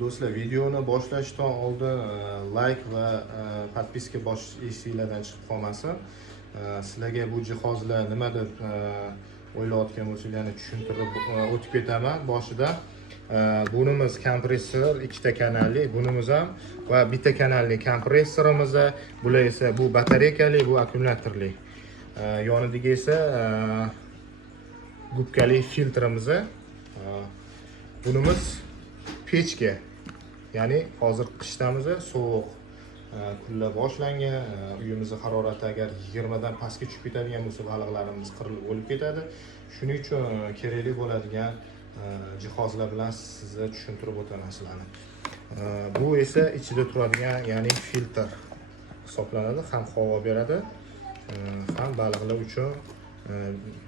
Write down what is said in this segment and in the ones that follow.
Do'stlar, videoni boshlashdan oldin like va podpiska esingizdan chiqib qolmasin. Sizlarga bu jihozlar nima deb o'ylayotgan bo'lsangizni tushuntirib o'tib ketaman. Boshida bunimiz kompressor, ikkita kanalli, bunimiz ham va bitta kanalli kompressorimiz, bular esa bu batareykali, bu akkumulyatorli. Yoniga esa gubkali filtrimiz. Bunimiz pechka, ya'ni hozir qishdamiz, sovuq kunlar boshlangan, uyimizning harorati agar 20 dan pastga tushib ketadigan bo'lsa, baliqlarimiz qirilib o'lib ketadi. Shuning uchun kerakli bo'ladigan jihozlar bilan sizga tushuntirib o'taman sizlarni. Bu esa ichida turadigan, ya'ni filtr hisoblanadi, ham havo beradi, ham baliqlar uchun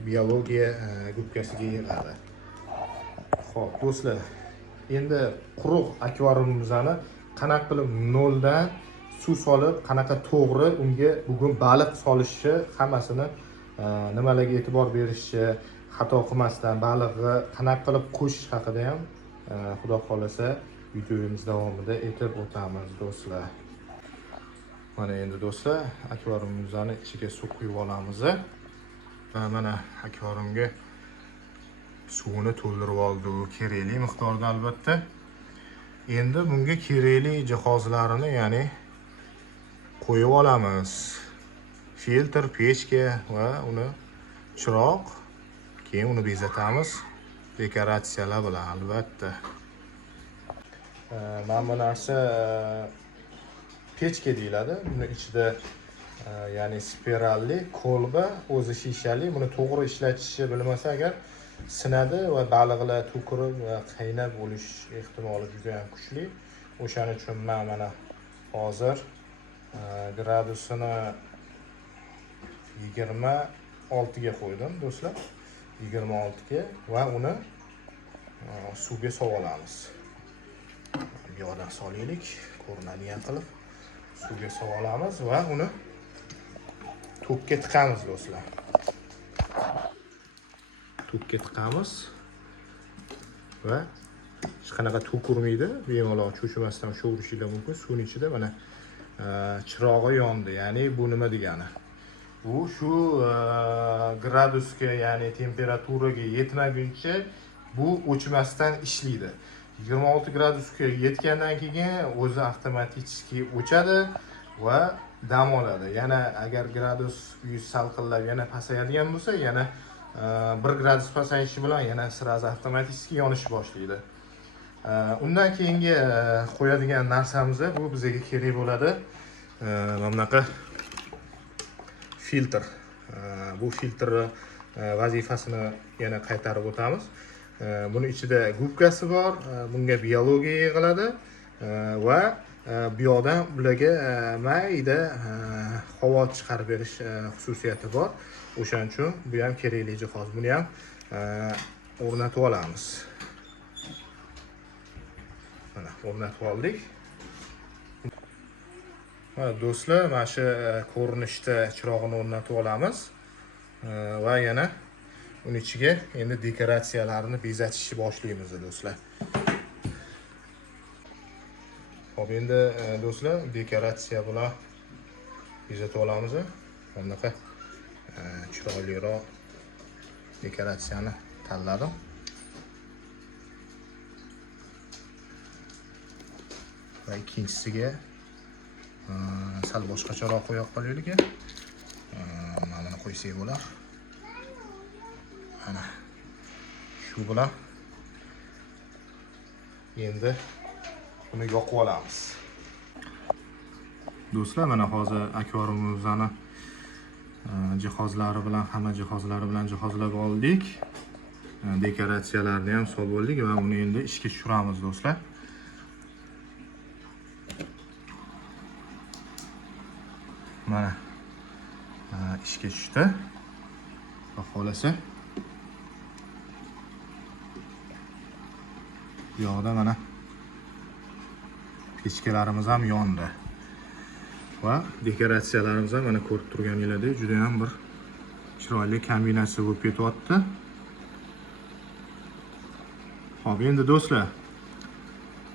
biologiya gubkasiga yig'adi. Xo'p, do'stlar, endi quruq akvariumimizni qanaqa qilib noldan suv solib, qanaqa to'g'ri unga bugun baliq solishi, hammasini nimalarga e'tibor berishi, xato qilmasdan baliqni qanaqa qilib qo'shish haqida ham xudo xolasa videomiz davomida aytib o'tamiz do'stlar. Mana endi do'stlar, akvariumimizni ichiga suv quyib olamiz. Mana akvariumga suvni to'ldirib oldik, kerakli miqdorda albatta. Endi bunga kerakli jihozlarini, ya'ni qo'yib olamiz. Filtr, pechka va uni chiroq, keyin uni bezatamiz dekoratsiyalar bilan albatta. Mana bu narsa pechka deyiladi. Buni ichida ya'ni spiralli kolba, o'zi shishali. Buni to'g'ri ishlatishni bilmasa agar sinadi va baliqlar to'kirib va qaynab o'lish ehtimoli juda ham kuchli. O'shaning uchun men mana hozir gradusini 26 ga qo'ydim do'stlar. 26 ga va uni suvga solamiz. Bu yoqdan solaylik, ko'rinadigan qilib suvga solamiz va uni to'kka tiqamiz do'stlar. To'kka tiqamiz va hech qanaqa to'kirmaydi, bemalol cho'chimasdan sho'rishingiz mumkin. Suvning ichida mana chirog'i yondi. Ya'ni bu nima degani? Bu shu gradusga, ya'ni temperaturaga yetmaguncha bu o'chmasdan ishlaydi. 26 gradusga yetgandan keyin o'zi avtomatik o'chadi va dam oladi. Yana agar gradus uy salqinlab yana pasayadigan bo'lsa, yana 1 gradus pasayishi bilan yana sirasi avtomatik yonish boshlaydi. Undan keyingi qo'yadigan narsamiz bu bizga kerak bo'ladi. Mana bunaqa filtr. Bu filtr vazifasini yana qaytarib o'tamiz. Buni ichida gubkasi bor, bunga biologiya yig'iladi va bu yoqdan bularga mayda havo chiqarib berish xususiyati bor. O'shaning uchun bu ham kerakli jihoz. Buni ham o'rnatib olamiz. Mana o'rnatib oldik. Mana do'stlar, mana shu ko'rinishda chirog'ini o'rnatib olamiz va yana uning ichiga endi dekoratsiyalarni bezatishni boshlaymiz do'stlar. Xo'p, endi do'stlar, dekoratsiya bilan bezatib olamiz. Bunaqa chiroyliroq dekoratsiyani tanladim. Va ikkinchisiga sal boshqacharoq qo'yib qo'yaylik. Mana buni qo'ysak bo'lar. Mana shu bilan endi buni yoqib olamiz. Do'stlar, mana hozir akvariumimizni jihozlari bilan, hamma jihozlari bilan jihozlab oldik. Dekoratsiyalarni ham solib oldik va uni endi ishga tushiramiz do'stlar. Mana ishga tushdi. Va xolasa bu yoqda mana pechkalarimiz ham yondi. Va dekoratsiyalarimiz ham mana ko'rib turganingizdek juda ham bir chiroyli kombinatsiya bo'lib ketyapti. Xo'p, endi do'stlar,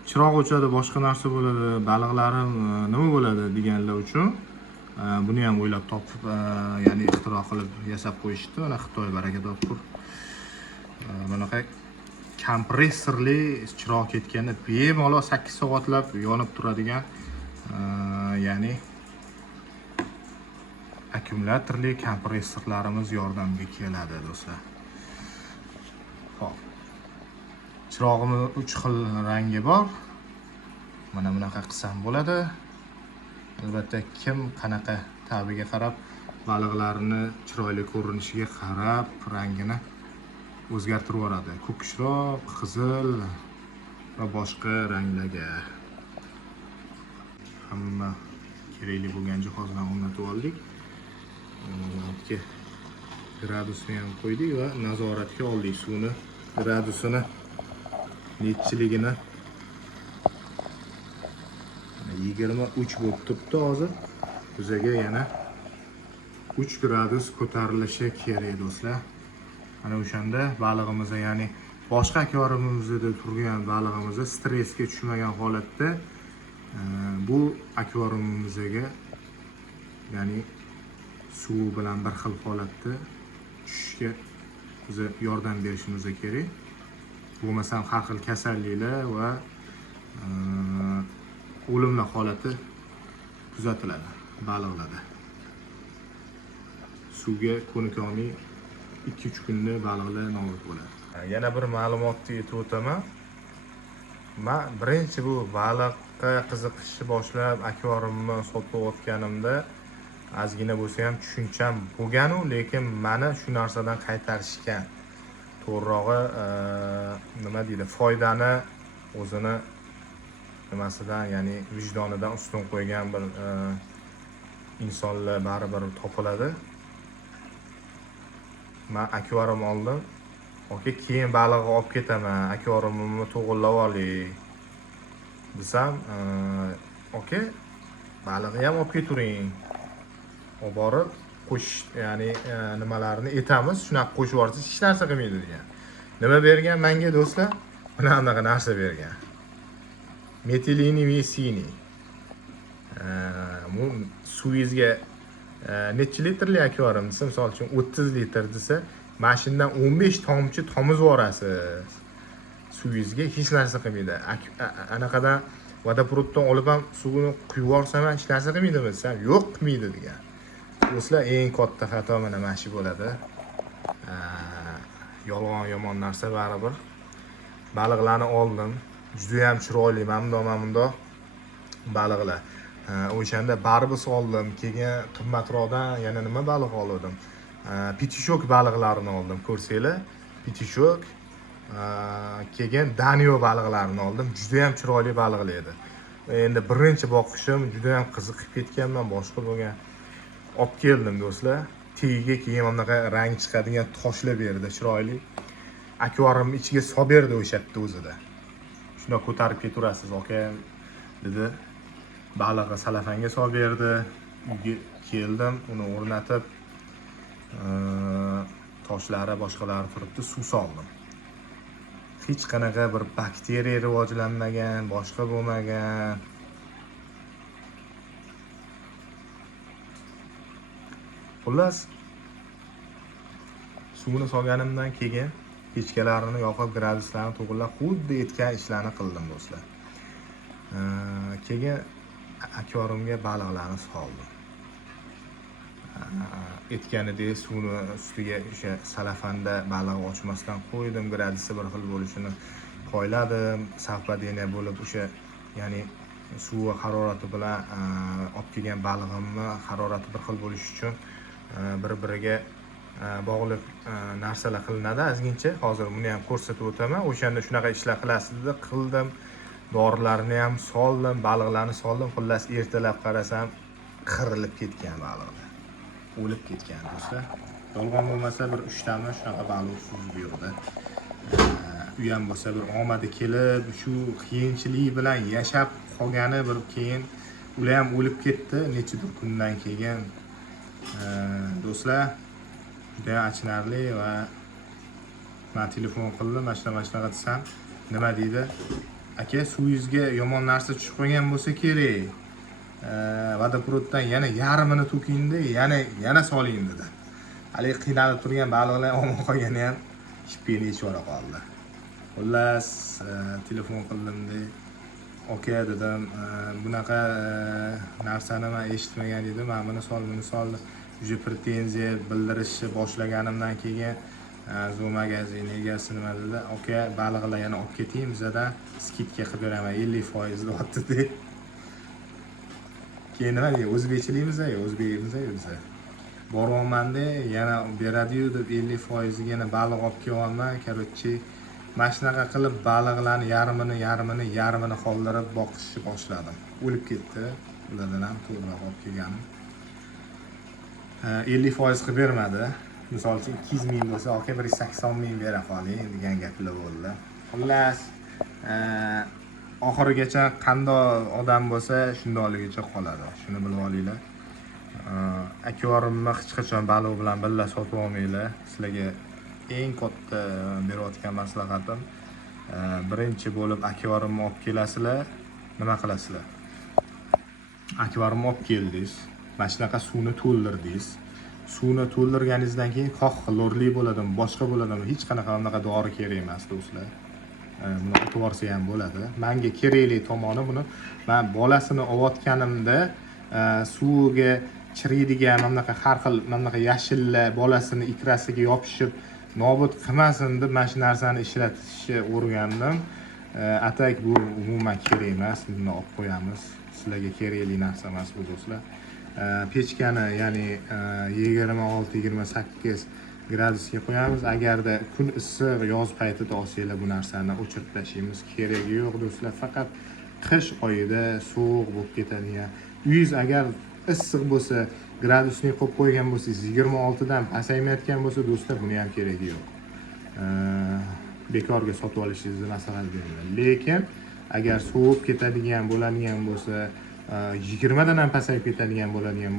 chiroq o'chadi, boshqa narsa bo'ladi, baliqlarim nima bo'ladi deganlar uchun buni ham o'ylab topib, ya'ni ixtiro qilib yasab qo'yishdi. Mana Xitoy baraka topgur. Bunaqa kompressorli chiroq ketganda bemalol 8 soatlab yonib turadigan, ya'ni akkumulyatorli kompressorlarimiz yordamga keladi do'stlar. Xo'p. Chirog'imiz 3 xil rangi bor. Mana bunaqa qilsam bo'ladi. Albatta kim qanaqa ta'biga qarab baliqlarni chiroyli ko'rinishiga qarab rangini o'zgartirib yuboradi. Ko'kishroq, qizil va boshqa ranglarga. Hamma kerakli bo'lgan jihozlarni o'rnatib oldik. Altga gradusni ham qo'ydik va nazoratga oldik. Suvni gradusini nechiligini 23 bo'lib turibdi hozir. Bizaga yana 3 gradus ko'tarilishi kerak do'stlar. Mana o'shanda balig'imiz, ya'ni boshqa akvariumimizda turgan balig'imiz stressga tushmagan holatda bu akvariumimizga, ya'ni suv bilan bir xil holatda tushishga biz yordam berishimiz kerak. Bo'lmasam har xil kasalliklar va o'limlar holati kuzatiladi baliqlarda. Suvga ko'nikmay 2-3 kunda baliqlar nobud bo'ladi. Yana bir ma'lumotni aytib o'taman. Men birinchi bu baliqqa qiziqishni boshlab akvariumni sotayotganimda ozgina bo'lsa ham tushuncham bo'lgan-u, lekin meni shu narsadan qaytarishgan. To'g'rirog'i nima deydi, foydani o'zini nimasidan, ya'ni vijdonidan ustun qo'ygan bir insonlar baribir topiladi. Men akvarium oldim. Oke, keyin balig'ni olib ketaman, akvariumimni to'g'irlab olay desam, oke, balig'ni ham olib keturing. Olib borib qo'sh, ya'ni nimalarni etamiz, shunaqa qo'shib yuborsiz hech narsa qilmaydi degan. Nima bergan menga do'stlar? Bunaqa narsa bergan. Metilini mesini. Bu suvingizga necha litrli akvarium desa, misol uchun 30 litr desa, mashindan 15 tomchi tomizib yuborasiz. Suvingizga hech narsa qilmaydi. Anaqadan vodoprovoddan olib ham suvini quyib yuborsam ham hech narsa qilmaydimi desam, yo'q, qilmaydi degan. Do'stlar, eng katta xato mana shu bo'ladi. Yolg'on yomon narsa baribir. Baliqlarni oldim. Juda ham chiroyli, mamnun baliqlar. O'shanda barbis oldim. Keyin qimmatroqdan yana nima baliq oldim? Pitishok baliqlarini oldim, ko'rsanglar. Pitishok. Keyin danyo baliqlarini oldim. Juda ham chiroyli baliqlar edi. Endi birinchi boqishim juda ham qiziqib ketganman, boshqa bo'lgan. Olib keldim do'stlar. Tagiga keyin bunaqa rang chiqadigan toshlar berdi, chiroyli. Akvarium ichiga solib berdi o'sha yerda o'zida. Shuni ko'tarib ketaverasiz, aka dedi. Baliqni salafanga solib berdi. Uyga keldim, uni o'rnatib, toshlari boshqalari turibdi, suv soldim. Hech qanaqa bir bakteriya rivojlanmagan, boshqa bo'lmagan. Xullas, suvni solganimdan keyin kechkalarini yoqib graduslarni to'g'irlab, xuddi aytgan ishlarni qildim do'stlar. Keyin akvariumga baliqlarni soldim. Aytganidek suvni ustiga o'sha salafanda baliq ochmasdan qo'ydim, gradusi bir xil bo'lishini qo'yladim, savpadeniya bo'lib o'sha, ya'ni suv harorati bilan olib kelgan balig'imni harorati bir xil bo'lish uchun bir-biriga bog'liq narsalar qilinadi ozgincha. Hozir buni ham ko'rsatib o'taman. O'shanda shunaqa ishlar qilasiz dedi, qildim. Dorilarni ham soldim, baliqlarni soldim. Xullas ertalab qarasam qirilib ketgan baliqlar. O'lib ketgan do'stlar. Yolg'on bo'lmasa bir 3 tami shunaqa baliq suzib yurdi. U ham bo'lsa bir omadi kelib, shu qiyinchilik bilan yashab qolgani bir keyin ular ham o'lib ketdi nechidir kundan keyin. Do'stlar, juda achinarli va men telefon qildim, mana shunaqa desam, nima deydi? aka suvingizga yomon narsa tushib qolgan bo'lsa kerak, vodoprovoddan yana yarmini to'kingda, yana soling dedi. Haligi qiynalib turgan baliqlar omon qolgani ham shipini yechib yuborib qoldi. Xullas, telefon qildimda, aka dedim, bunaqa narsani men eshitmagan edim, men buni soldi. Уже pretenziya bildirishni boshlaganimdan keyin Zoom magazin egasi nima dedi? Aka, baliqlar yana olib keting, bizada skidka qilib beraman, 50% deyapti. Keyin nima deydi? O'zbekimiz-ku biz. Boryapman-da, yana beradi-yu deb 50% yana baliq olib kelyapman. Короче, mana shunaqa qilib baliqlarni yarmini qoldirib boqishni boshladim. O'lib ketdi. Ulardan ham to'g'riroq olib kelganim. 50% qilib bermadi. Misol uchun 200 ming bo'lsa, aka 180 ming bera qoling degan gaplar bo'ldi. Xullas, oxirigacha qanday odam bo'lsa, shundayligicha qoladi. Shuni bilib olinglar. Akvarimni hech qachon baliq bilan birga sotib olmanglar. Sizlarga eng katta berayotgan maslahatim, birinchi bo'lib akvarimni olib kelasizlar, nima qilasizlar? Akvarimni olib keldingiz, mana shunaqa suvni to'ldirdingiz. Suvni to'ldirganingizdan keyin xoh xlorli bo'ladimi, boshqa bo'ladimi, hech qanaqa unaqa dori kerak emas do'stlar. Buni olib borsa ham bo'ladi. Menga kerakli tomoni buni, men bolasini olayotganimda suvga chiriydigan mamlaqa har xil mamlaqa yashillar bolasini ikrasiga yopishib nobud qilmasin deb mana shu narsani ishlatishga o'rgandim. Atak bu umuman kerak emas, buni olib qo'yamiz. Sizlarga kerakli narsa emas bu do'stlar. Pechkani, ya'ni 26-28 gradusga qo'yamiz. Agarda kun issiq, yoz paytida olsanglar bu narsani o'chirib tashlaymiz. Keragi yo'q do'stlar. Faqat qish oyida sovuq bo'lib ketadigan. Uyingiz agar issiq bo'lsa, gradusni qo'yib qo'ygan bo'lsangiz, 26 dan pasaymayotgan bo'lsa, do'stlar, buni ham keragi yo'q. Bekorga sotib olishingizni maslahat beraman. Lekin agar sovib ketadigan bo'lsa, 20 dan ham pasayib ketadigan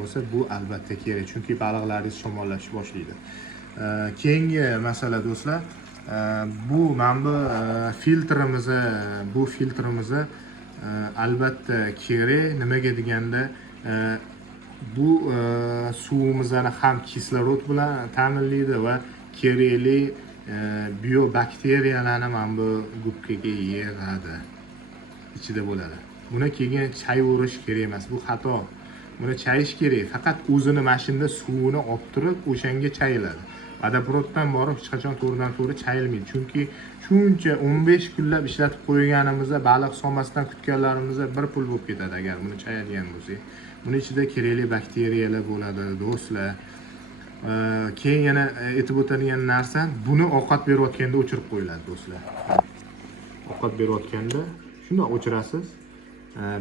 bo'lsa, bu albatta kerak, chunki baliqlaringiz shamollashib boshlaydi. Keyingi masala do'stlar, bu filtrimiz albatta kerak. Nimaga deganda, bu suvimizni ham kislorod bilan ta'minlaydi va kerakli biobakteriyalarni mana bu gubkaga yig'adi, ichida bo'ladi. Buni keyin chayverish kerak emas, bu xato. Buni chayish kerak, faqat o'zini mashinada suvini olib turib, o'shanga chayiladi. Vodoprovoddan borib hech qachon to'g'ridan-to'g'ri chayilmaydi, chunki shuncha 15 kunlab ishlatib qo'yganimizda baliq solmasdan kutganlarimizda bir pul bo'lib ketadi agar buni chayadigan bo'lsak. Buni ichida kerakli bakteriyalar bo'ladi do'stlar. Keyin yana aytib o'tadigan narsa, buni ovqat berayotganda o'chirib qo'yiladi do'stlar. Ovqat berayotganda shunday o'chirasiz.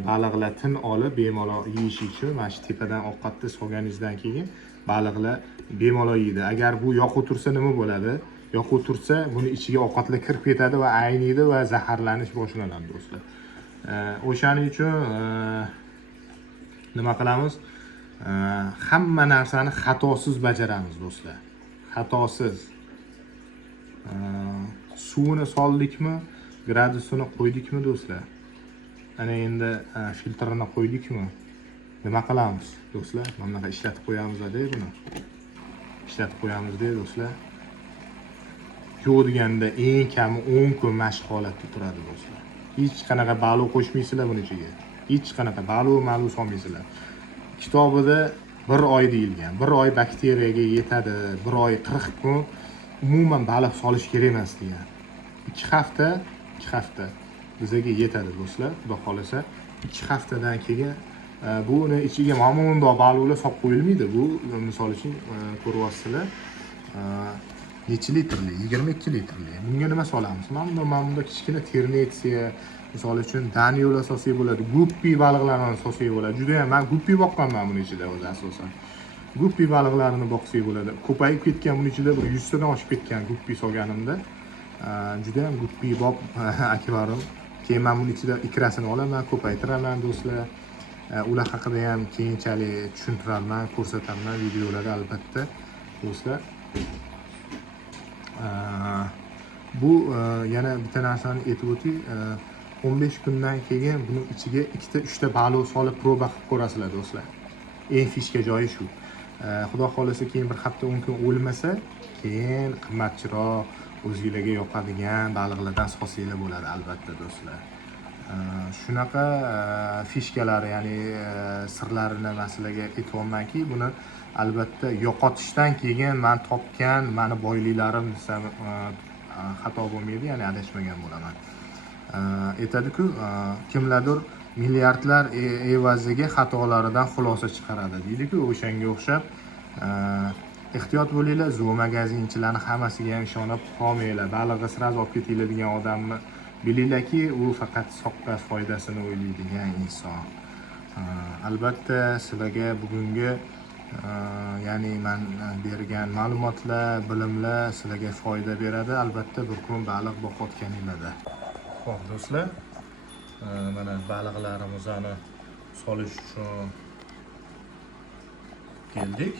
Baliqlar tin olib bemalol yeyish uchun mana shu tepadan ovqatni solganingizdan keyin baliqlar bemalol yeydi. Agar bu yoqib tursa nima bo'ladi? Yoqib tursa, buni ichiga ovqatlar kirib ketadi va ayniydi va zaharlanish boshlanadi do'stlar. O'shaning uchun nima qilamiz? Hamma narsani xatosiz bajaramiz do'stlar. Xatosiz. Suvni soldikmi, gradusini qo'ydikmi do'stlar? Ana endi filtrini qo'ydikmi? Nima qilamiz do'stlar? Mana bunaqa ishlatib qo'yamiz-da buni. Ishlatib qo'yamiz-da do'stlar. Yo'q deganda eng kami 10 kun mashq holatda turadi do'stlar. Hech qanaqa baliq qo'shmaysizlar buning ichiga. Hech qanaqa baliq solmaysizlar. Kitobida 1 oy deyilgan. 1 oy bakteriyaga yetadi. 1 oy 40 kun umuman baliq solish kerak emas degan. 2 hafta bizga yetadi do'stlar. Xudo xolasa 2 haftadan keyin buni ichiga mamunda baliqlar solib qo'yilmaydi. Bu misol uchun ko'ryapsizlar. Necha litrli? 22 litrli. Bunga nima solamiz? Mana bunda kichkina ternetsiya, misol uchun daniola solsak bo'ladi, guppi baliqlarni solsak bo'ladi. Juda ham men guppi boqqanman buning ichida o'zi asosan. Guppi baliqlarini boqsak bo'ladi. Ko'payib ketgan buning ichida bir 100 tadan oshib ketgan guppi solganimda. Juda ham guppi boq akvarim. Keyin men buning ichida ikrasini olaman, ko'paytiraman do'stlar. Ular haqida ham keyinchalik tushuntiraman, ko'rsataman videolarda albatta do'stlar. Bu yana bitta narsani aytib o'tay. 15 kundan keyin buni ichiga 2-3 ta baliq solib proba qilib ko'rasizlar do'stlar. Eng fishka joyi shu. Xudo xolasa keyin bir hafta 10 kun o'lmasa, keyin qimmatchiroq, o'zingizlarga yoqadigan baliqlardan solsanglar bo'ladi albatta do'stlar. Shunaqa fishkalar, ya'ni sirlarini men sizlarga aytayapmanki, buni albatta yo'qotishdan keyin men topgan, meni boyliklarim desam xato bo'lmaydi, ya'ni adashmagan bo'laman. Aytadi-ku, kimlardir milliardlar evaziga xatolaridan xulosa chiqaradi deydi-ku, o'shanga o'xshab ehtiyot bo'linglar, zo'magazinchilarning hammasiga ham ishonib qolmanglar. Balig'i sirazi olib ketinglar degan odamni bilinglarki, u faqat soqqa foydasini o'ylaydigan inson. Albatta sizlarga bugungi ya'ni men bergan ma'lumotlar, bilimlar sizlarga foyda beradi. Albatta bir kun baliq boqayotganinglarda. Xo'p do'stlar, mana baliqlarimizni solish uchun keldik.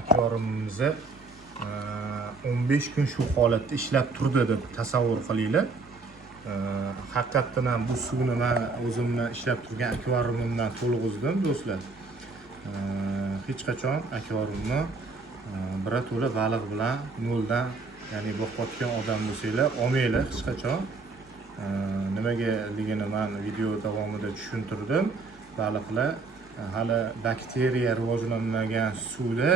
Akvariumimizni 15 kun shu holatda ishlab turdi deb tasavvur qilinglar. Haqiqatdan ham bu suvni men o'zimni ishlab turgan akvariumimdan to'liq uzdim do'stlar. Hech qachon akvariumni birato'la baliq bilan noldan, ya'ni boqayotgan odam bo'lsanglar, olmanglar hech qachon. Nimagaligini men video davomida tushuntirdim. Baliqlar hali bakteriya rivojlanmagan suvda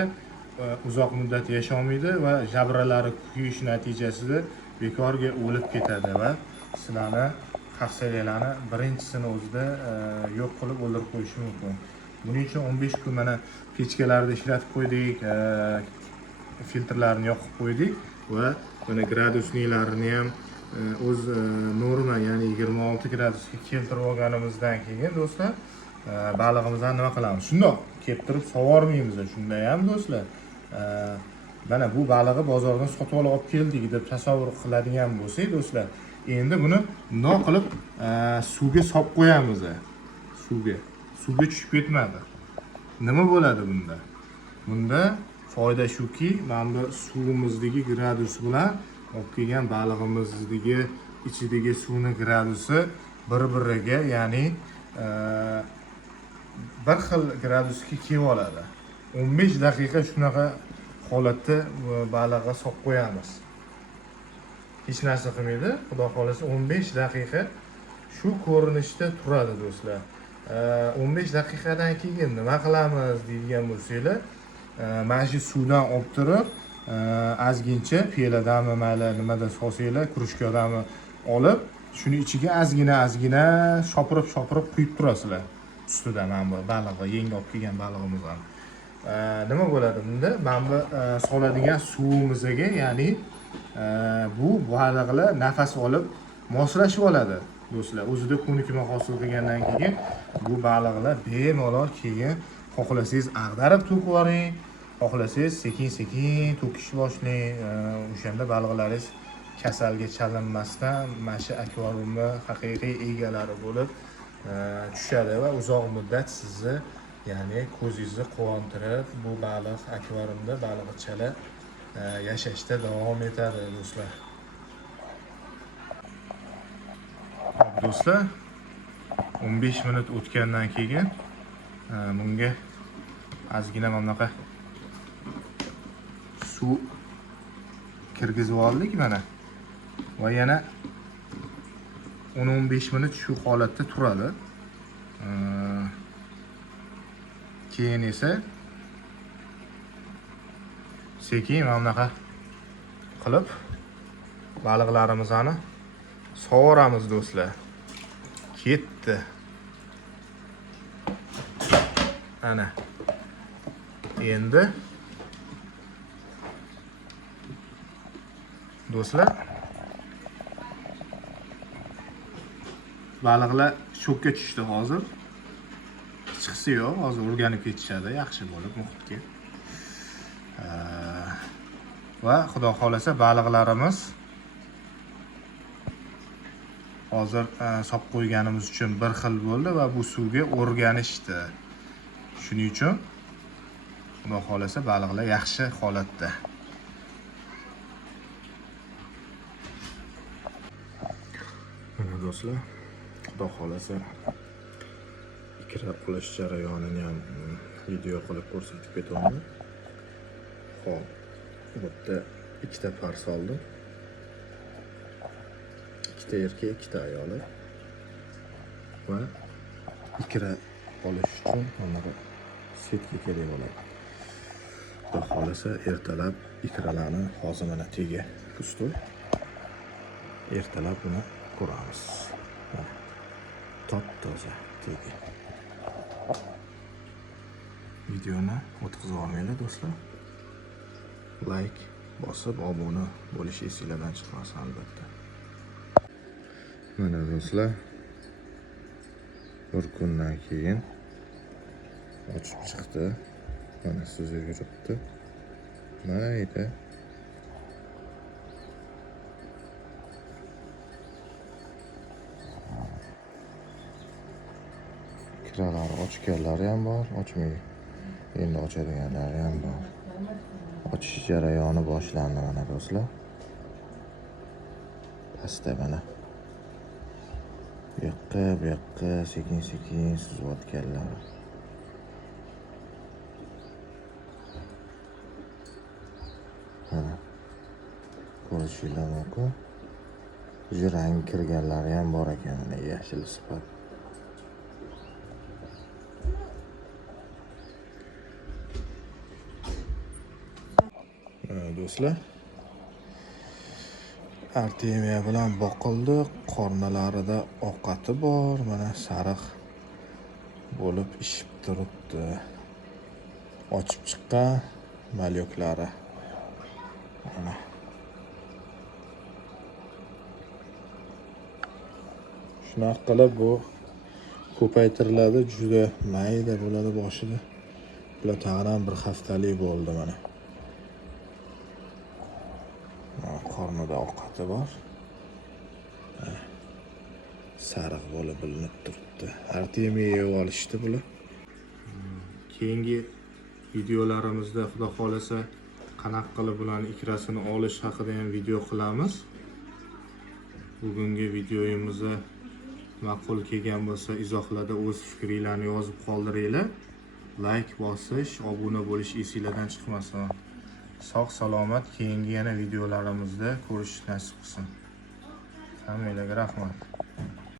uzoq muddat yasholmaydi va jabralari kuyish natijasida bekorga o'lib ketadi va sizlarni hafsalalarni birinchisini o'zida yo'q qilib o'ldirib qo'yishi mumkin. Buning uchun 15 kun mana pechkalarni ishlatib qo'ydik, filtrlarni yoqib qo'ydik va mana gradusniklarini ham o'z norma, ya'ni 26 gradusga keltirib olganimizdan keyin do'stlar, balig'imizni nima qilamiz? Shundoq keltirib sovormaymiz. Shunda ham do'stlar, mana bu balig'i bozordan sotib olib keldik deb tasavvur qiladigan bo'lsak do'stlar, endi buni bundoq qilib suvga solib qo'yamiz. Suvga tushib ketmadi. Nima bo'ladi bunda? Bunda foyda shuki, mana bu suvimizdagi gradus bilan olib kelgan balig'imizdagi ichidagi suvning gradusi bir-biriga, ya'ni bir xil gradusga kelib oladi. 15 daqiqa shunaqa holatda balig'ga solib qo'yamiz. Hech narsa qilmaydi. Xudo xolasa 15 daqiqa shu ko'rinishda turadi do'stlar. 15 daqiqadan keyin nima qilamiz deydigan bo'lsanglar, mana shu suvdan olib turib, ozgincha piyoladami mayli nimada solsanglar, krujkadami olib, shuni ichiga ozgina shopirib quyib turasizlar. Ustida mana bu balig'i, yangi olib kelgan balig'imizni. Nima bo'ladi bunda? Mana bu soladigan suvimizga, ya'ni bu baliqlar nafas olib moslashib oladi do'stlar. O'zida ko'nikma hosil qilgandan keyin bu baliqlar bemalol keyin xohlasangiz ag'darib to'kib yuboring, xohlasangiz sekin to'kish boshlang. O'shanda baliqlaringiz kasalga chalinmasdan mana shu akvariumni haqiqiy egalari bo'lib tushadi va uzoq muddat sizni, ya'ni ko'zingizni quvontirib, bu baliq akvariumda baliqchalar yashashda davom etadi do'stlar. Do'stlar, 15 minut o'tgandan keyin bunga ozgina mana bunaqa suv kirgizib oldik mana va yana 10-15 minut shu holatda turadi. Keyin esa sekin mana bunaqa qilib baliqlarimizni sovoramiz do'stlar. Ketdi. Ana. Endi do'stlar, baliqlar shokka tushdi hozir. Chiqsa yo'q, hozir o'rganib ketishadi yaxshi bo'lib muhitga. Va xudo xolasa baliqlarimiz hozir solib qo'yganimiz uchun bir xil bo'ldi va bu suvga o'rganishdi. Shuning uchun xudo xolasa baliqlar yaxshi holatda. do'stlar, xudo xolasa ikra qilish jarayonini ham video qilib ko'rsatib ketaman. Hop, bu yerda ikkita pars oldim. Ikkita erkak, ikkita ayoli. Va ikra olish uchun mana bu setga kerak bo'ladi. Xudo xolasa ertalab ikralarni hozir mana tegi pustoy. Ertalab buni ko'ramiz. Top-toza tegi. Videoni o'tkazib olmanglar do'stlar. Like bosib obuna bo'lish esingizdan chiqmasin albatta. Mana do'stlar, bir kundan keyin ochib chiqdi. Mana suzib yuribdi. Mayda. Ikralari ochganlari ham bor, ochmay endi ochadiganlari ham bor. Ochish jarayoni boshlandi mana do'stlar. Pastda mana. Bu yoqqa sekin-sekin suzayotganlar. Mana. Ko'rishinglar mumkin. Rang kirganlari ham bor ekan, mana yashil sifat. Do'stlar, artemiya bilan boqildi, qornalarida ovqati bor, mana sariq bo'lib ishib turibdi. Ochib chiqqan malyoklari. Mana. Shunaqa qilib bu ko'paytiriladi, juda mayda bo'ladi boshida. Bular tag'in bir haftalik bo'ldi mana. Qornida ovqati bor. Sariq bo'lib bilinib turibdi. Artemiya yeb olishdi bular. Keyingi videolarimizda xudo xolasa qanaqa qilib bularning ikrasini olish haqida ham video qilamiz. Bugungi videoyimizda ma'qul kelgan bo'lsa, izohlarda o'z fikringizni yozib qoldiringlar. Like bosish, obuna bo'lish esingizdan chiqmasin. Sog' salomat, keyingi yana videolarimizda ko'rish nasib qilsin. Hammalarga rahmat.